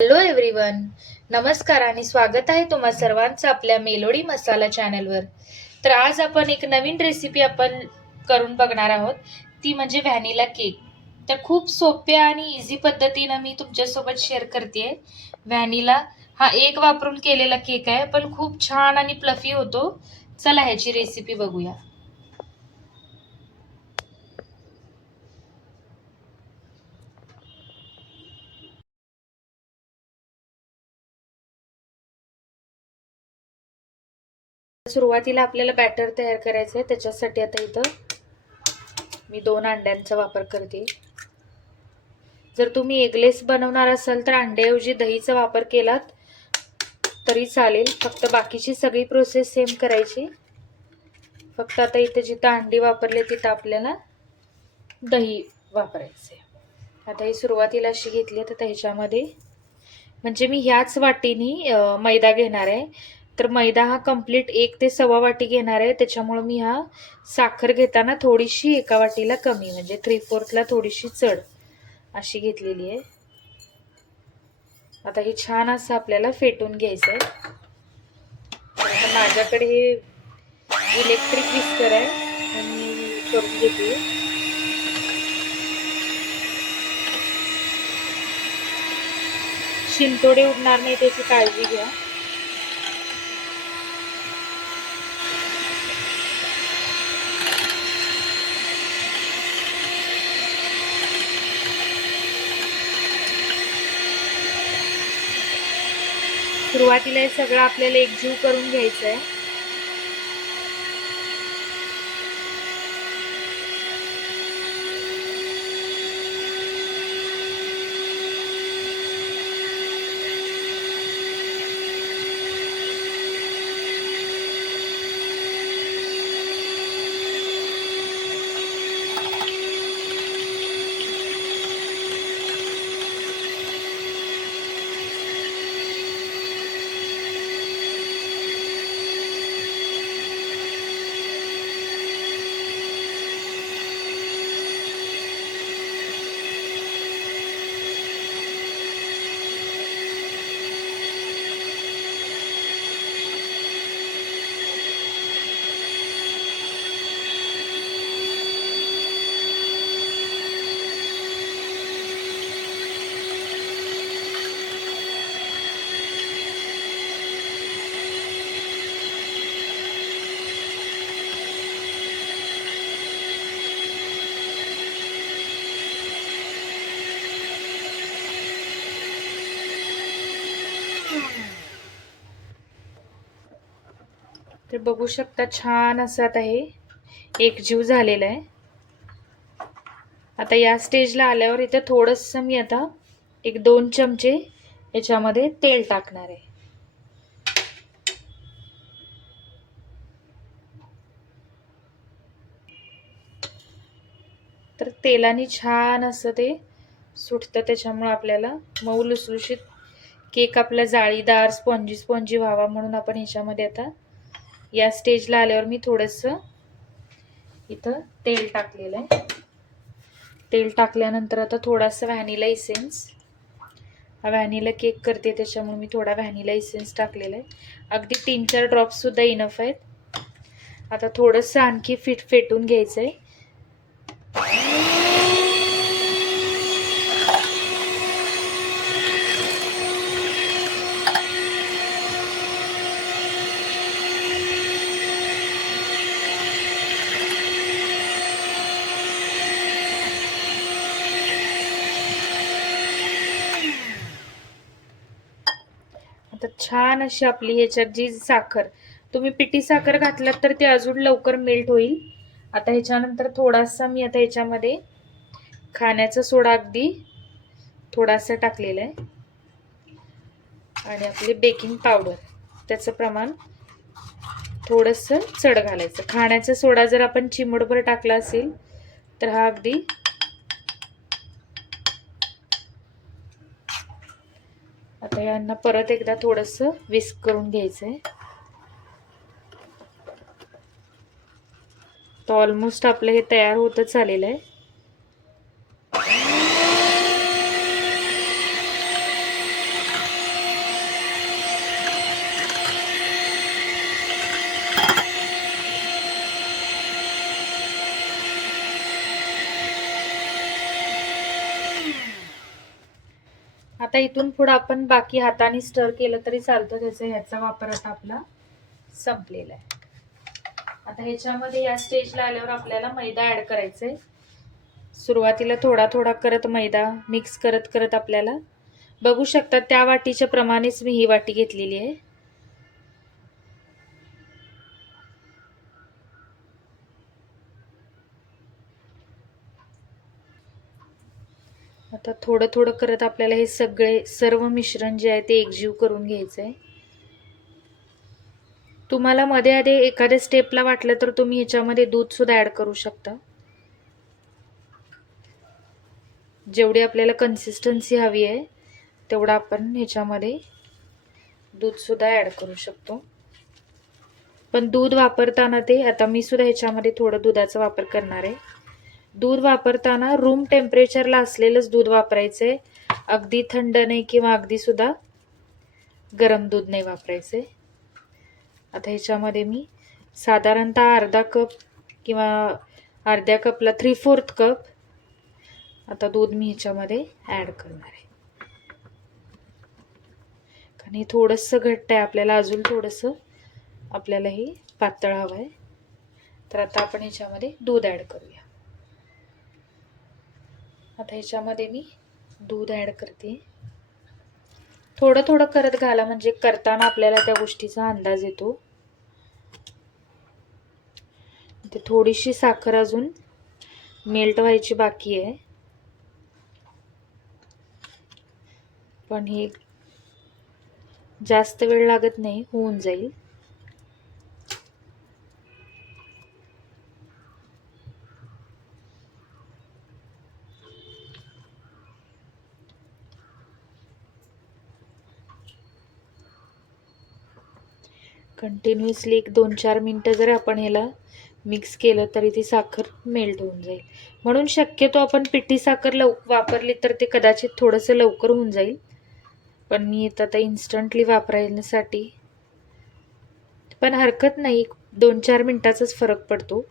Hello everyone. नमस्कार आणि स्वागत आहे तुम्हा सर्वांचं आपल्या मेलोडी मसाला चॅनलवर. तर आज आपण एक नवीन रेसिपी करून बघणार आहोत, ती म्हणजे व्हॅनिला केक. तर खूप सोप्या आणि इझी पद्धतीनं मी तुमच्यासोबत शेअर करते. व्हॅनिला हा एक वापरून केलेला केक आहे, पण खूप छान आणि फ्लफी होतो. चला ह्याची रेसिपी बघूया. सुरुवातीला आपल्याला बॅटर तयार करायचं आहे. त्याच्यासाठी आता इथं मी 2 अंड्यांचा वापर करते. जर तुम्ही एगलेस बनवणार असाल तर अंड्याऐवजी दहीचा वापर केलात तरी चालेल. फक्त बाकीची सगळी प्रोसेस सेम करायची. फक्त आता इथे जिथं अंडी वापरले तिथं आपल्याला दही वापरायचे. आता ही सुरुवातीला अशी घेतली तर ह्याच्यामध्ये म्हणजे मी ह्याच वाटीनी मैदा घेणार आहे. तर मैदा हा कंप्लीट 1 ते 1.25 वाटी घेणार आहे. त्याच्यामुळे मी हा साखर घेताना थोडीशी एका वाटीला कमी म्हणजे 3/4 ला थोडीशी चढ अशी घेतलेली आहे. आता हे छान असं आपल्याला फेटून घ्यायचं आहे. आता माझ्याकडे हे इलेक्ट्रिक विस्कर आहे आणि करून घेते. शिंतोडे उडणार नाही त्याची काळजी घ्या. सुरुवातीला हे सगळं आपल्याला एकजीव करून घ्यायचं आहे. तर बघू शकता छान असं आता हे एकजीव झालेलं आहे. आता या स्टेजला आल्यावर इथं थोडंसं मी आता 1-2 चमचे याच्यामध्ये तेल टाकणार आहे. तर तेलाने छान असं ते सुटतं. त्याच्यामुळे आपल्याला मऊ लुसलुशीत केक आपला जाळीदार स्पॉन्जी व्हावा म्हणून आपण ह्याच्यामध्ये आता या स्टेजला आल्यावर मी थोडंसं इथं तेल टाकलेलं आहे. तेल टाकल्यानंतर आता थोडासा व्हॅनिला इसेन्स, हा व्हॅनिला केक करते त्याच्यामुळे मी थोडा व्हॅनिला इसेन्स टाकलेला आहे. अगदी 3-4 ड्रॉप्स सुद्धा इनफ आहेत. आता थोडंसं आणखी फेटून घ्यायचं आहे. आता छान अशी आपली ह्याच्यात जी साखर, तुम्ही पिठी साखर घातलात तर ते अजून लवकर मेल्ट होईल. आता ह्याच्यानंतर थोडासा मी आता ह्याच्यामध्ये खाण्याचा सोडा अगदी थोडासा टाकलेला आहे आणि आपली बेकिंग पावडर त्याचं प्रमाण थोडंसं चढ घालायचं. खाण्याचा सोडा जर आपण चिमूटभर टाकला असेल तर हा अगदी आता यांना परत एकदा थोडंसं विस्क करून घ्यायचंय. तर ऑलमोस्ट आपलं हे तयार होतच आलेलं आहे. आता इथून पुढे आपण बाकी हाताने स्टर केलं तरी चालतं, त्याचा ह्याचा वापर आता आपला संपलेला आहे. आता ह्याच्यामध्ये या स्टेजला आल्यावर आपल्याला मैदा ऍड करायचा आहे. सुरुवातीला थोडा थोडा करत मैदा मिक्स करत करत आपल्याला, बघू शकता त्या वाटीच्या प्रमाणेच मी ही वाटी घेतलेली आहे. आता थोडं थोडं करत आपल्याला हे सर्व मिश्रण जे आहे ते एकजीव करून घ्यायचं आहे. तुम्हाला मध्ये आधी एखाद्या स्टेपला वाटलं तर तुम्ही ह्याच्यामध्ये दूध सुद्धा ऍड करू शकता. जेवढी आपल्याला कन्सिस्टन्सी हवी आहे तेवढा आपण ह्याच्यामध्ये दूध सुद्धा ऍड करू शकतो. पण दूध वापरताना ते, आता मी सुद्धा ह्याच्यामध्ये थोडं दुधाचा वापर करणार आहे. दूध वापरताना रूम टेम्परेचरला असलेलंच दूध वापरायचंय. अगदी थंड नाही किंवा अगदी सुद्धा गरम दूध नाही वापरायचंय. आता ह्याच्यामध्ये मी साधारणतः अर्धा कप किंवा अर्ध्या कपला 3/4 कप आता दूध मी ह्याच्यामध्ये ऍड करणार आहे. कारण हे थोडंसं घट्ट आहे, आपल्याला अजून थोडंसं आपल्याला हे पातळ हवं आहे. तर आता आपण ह्याच्यामध्ये दूध ऍड करूया. आता ह्याच्यामध्ये मी दूध ऍड करते. थोडं थोडं करत घाला, म्हणजे करताना आपल्याला त्या गोष्टीचा अंदाज येतो. ते थोडीशी साखर अजून मेल्ट व्हायची बाकी आहे, पण हे जास्त वेळ लागत नाही, होऊन जाईल. कंटिन्युअसली 1-2-4 मिनटं जर आपण ह्याला मिक्स केलं तरी ती साखर मेल्ट होऊन जाईल. म्हणून शक्यतो आपण पिठी साखर वापरली तर ते कदाचित थोडंसं लवकर होऊन जाईल. पण मी आता इन्स्टंटली वापरण्यासाठी, पण हरकत नाही, 2-4 मिनिटाचाच फरक पडतो.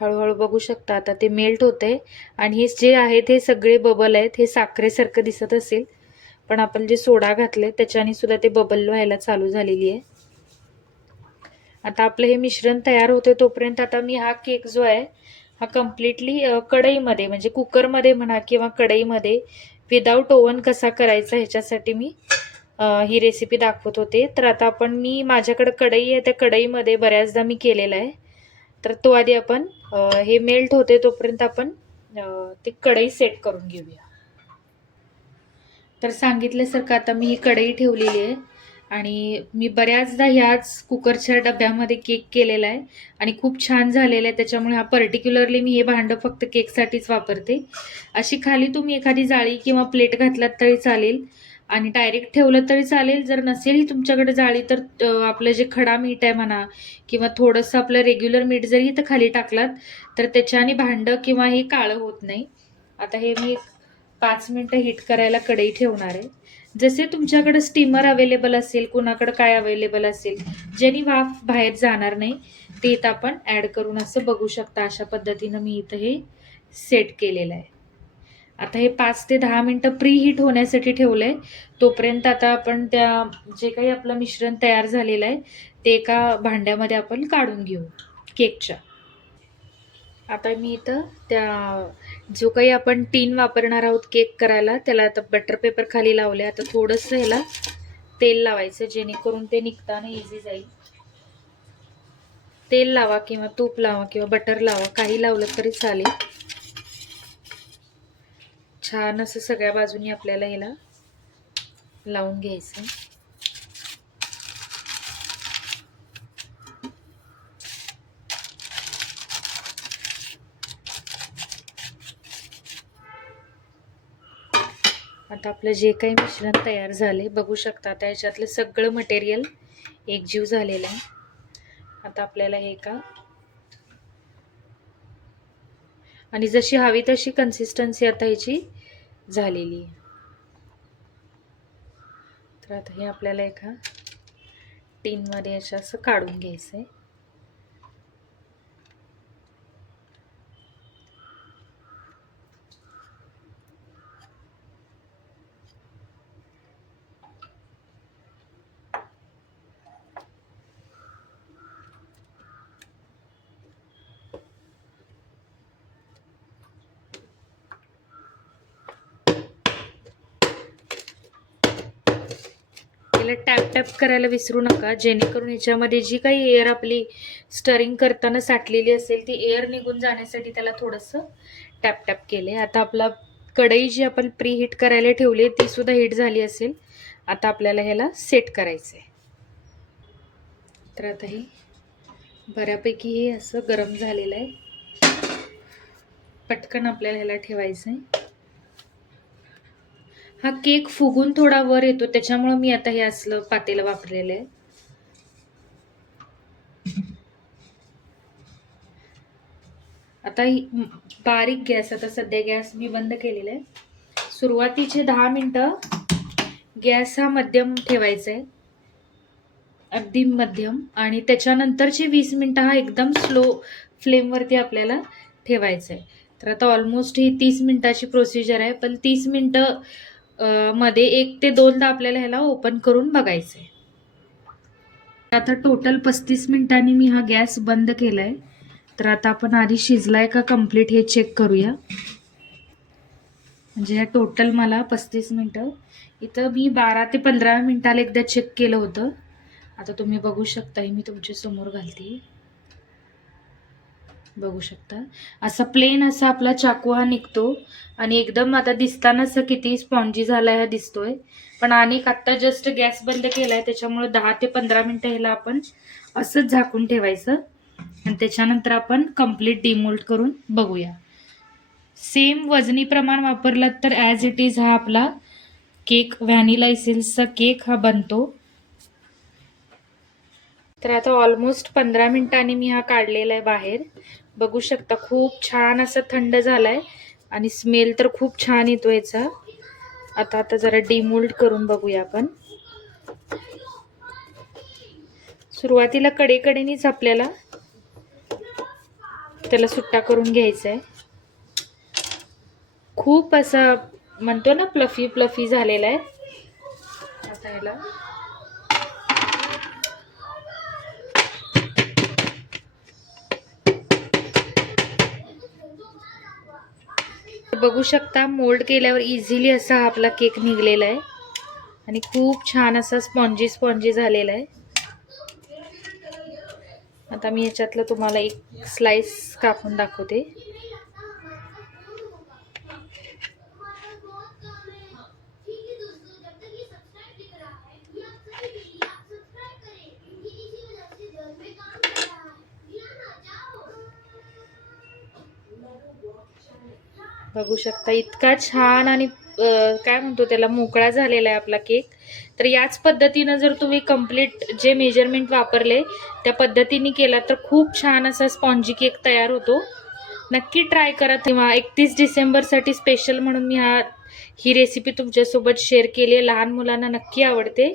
हळूहळू बघू शकता आता ते मेल्ट होतंय आणि हे जे आहेत हे सगळे बबल आहेत. हे साखरेसारखं दिसत असेल, पण आपण जे सोडा घातले त्याच्याने सुद्धा ते बबल व्हायला चालू झालेली आहे. आता आपलं हे मिश्रण तयार होते तोपर्यंत आता मी हा केक जो आहे हा कम्प्लिटली कढईमध्ये, म्हणजे कुकरमध्ये म्हणा किंवा कढईमध्ये विदाऊट ओव्हन कसा करायचा ह्याच्यासाठी मी ही रेसिपी दाखवत होते. तर आता मी माझ्याकडे कढई आहे, त्या कढईमध्ये बऱ्याचदा मी केलेला आहे. तर तो आधी आपण हे मेल्ट होते तोपर्यंत आपण ती कढई सेट करून घेऊया. तर सांगितल्यासारखं आता मी ही कढई ठेवलेली आहे आणि मी बऱ्याचदा ह्याच कुकरच्या डब्यामध्ये केक केलेला आहे आणि खूप छान झालेला आहे. त्याच्यामुळे हा पर्टिक्युलरली मी हे भांडं फक्त केकसाठीच वापरते. अशी खाली तुम्ही एखादी जाळी किंवा प्लेट घातलात तरी चालेल आणि डायरेक्ट ठेवलं तरी चालेल. जर नसेल तुमच्याकडे जाळी तर आपलं जे खडा मीठ आहे म्हणा किंवा थोडंसं आपलं रेग्युलर मीठ जरी इथं खाली टाकलात तर त्याच्याने भांडं किंवा हे काळं होत नाही. आता हे मी 5 मिनिटं हीट करायला कढई ठेवणार आहे. जसे तुमच्याकडे स्टीमर अवेलेबल असेल, कुणाकडे काय अवेलेबल असेल, ज्यानी वाफ बाहेर जाणार नाही ते इथं आपण ऍड करून असं बघू शकता. अशा पद्धतीनं मी इथं हे सेट केलेलं आहे. आता हे 5 ते 10 मिनिटं प्री हीट होण्यासाठी ठेवलंय. तोपर्यंत आता आपण त्या जे काही आपलं मिश्रण तयार झालेलं आहे ते एका भांड्यामध्ये आपण काढून घेऊ केकच्या. आता मी इथं जो काही आपण टीन वापरणार आहोत केक करायला त्याला आता बटर पेपर खाली लावले. आता थोडंसं ह्याला तेल लावायचं जेणेकरून ते निघताना इझी जाईल. तेल लावा किंवा तूप लावा किंवा बटर लावा, काही लावलं तरी चालेल. छान असं सगळ्या बाजूनी आपल्याला ह्याला लावून घ्यायचं. आता आपलं जे काही मिश्रण तयार झाले बघू शकता, आता याच्यातलं सगळं मटेरियल एकजीव झालेलं आहे. आता आपल्याला हे आणि जशी हवी तशी कन्सिस्टन्सी आता ह्याची झालेली आहे. तर आता हे आपल्याला एका टीनमध्ये असं काढून घ्यायचं आहे. याला टॅप टॅप करायला विसरू नका, जेणेकरून याच्यामध्ये जी काही एअर आपली स्टरिंग करताना साठलेली असेल ती एअर निघून जाण्यासाठी त्याला थोडंसं टॅप टॅप केले. आता आपला कढई जी आपण प्री हीट करायला ठेवली ती सुद्धा हीट झाली असेल. आता आपल्याला ह्याला सेट करायचं आहे. तर आता हे बऱ्यापैकी हे असं गरम झालेलं आहे. पटकन आपल्याला ह्याला ठेवायचं आहे. हा केक फुगून थोडा वर येतो, त्याच्यामुळे मी आता हे असलं पातेलं वापरलेलं आहे. आता बारीक गॅस, आता सध्या गॅस मी बंद केलेला आहे. सुरुवातीचे 10 मिनिटं गॅस हा मध्यम ठेवायचा आहे, अगदी मध्यम, आणि त्याच्यानंतरचे 20 मिनिटं हा एकदम स्लो फ्लेमवरती आपल्याला ठेवायचा आहे. तर आता ऑलमोस्ट ही 30 मिनिटाची प्रोसिजर आहे, पण 30 मिनिटं मध्ये 1 ते 2दा आपल्याला ह्याला ओपन करून बघायचं आहे. आता टोटल 35 मिनिटांनी मी हा गॅस बंद केलाय. तर आता आपण आधी शिजलाय का कम्प्लीट हे चेक करूया. म्हणजे ह्या टोटल मला 35 मिनिटं, इथं मी 12 ते 15 मिनिटाला एकदा चेक केलं होतं. आता तुम्ही बघू शकता, मी तुमच्या समोर घालते, बघू शकता असा प्लेन असा आपला चाकू हा निघतो आणि एकदम आता दिसताना असं किती स्पॉन्जी झालाय हा दिसतोय. पण आणि आता जस्ट गॅस बंद केलाय त्याच्यामुळे 10 ते 15 मिनिटं ह्याला आपण असंच झाकून ठेवायचं आणि त्याच्यानंतर आपण कम्प्लीट डिमोल्ड करून बघूया. सेम वजनी प्रमाण वापरलात तर ॲज इट इज हा आपला केक, व्हॅनिला एसेन्सचा केक हा बनतो. तर आता ऑलमोस्ट 15 मिनिटांनी मी हा काढलेला आहे बाहेर. बघू शकता खूप छान असं थंड झालाय आणि स्मेल तर खूप छान येतो याचा. आता जरा डिमोल्ड करून बघूया आपण. सुरुवातीला कडेकडेनीच आपल्याला त्याला सुट्टा करून घ्यायचा आहे. खूप असं म्हणतो ना फ्लफी फ्लफी झालेला आहे. आता ह्याला बघू शकता, मोल्ड केल्यावर इझिली असा हा आपला केक निघलेला आहे आणि खूप छान असा स्पॉन्जी स्पॉन्जी झालेला आहे. आता मी याच्यातलं तुम्हाला एक स्लाइस कापून दाखवते. बघू शकता इतका छान आणि काय म्हणतो त्याला मोकळा झालेला आहे आपला केक. तर याच पद्धतीनं जर तुम्ही कम्प्लीट जे मेजरमेंट वापरले त्या पद्धतीने केला तर खूप छान असा स्पॉन्जी केक तयार होतो. नक्की ट्राय करा. तेव्हा 31 डिसेंबरसाठी स्पेशल म्हणून मी ही रेसिपी तुमच्यासोबत शेअर केली आहे. लहान मुलांना नक्की आवडते.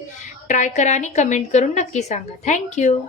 ट्राय करा आणि कमेंट करून नक्की सांगा. थँक्यू.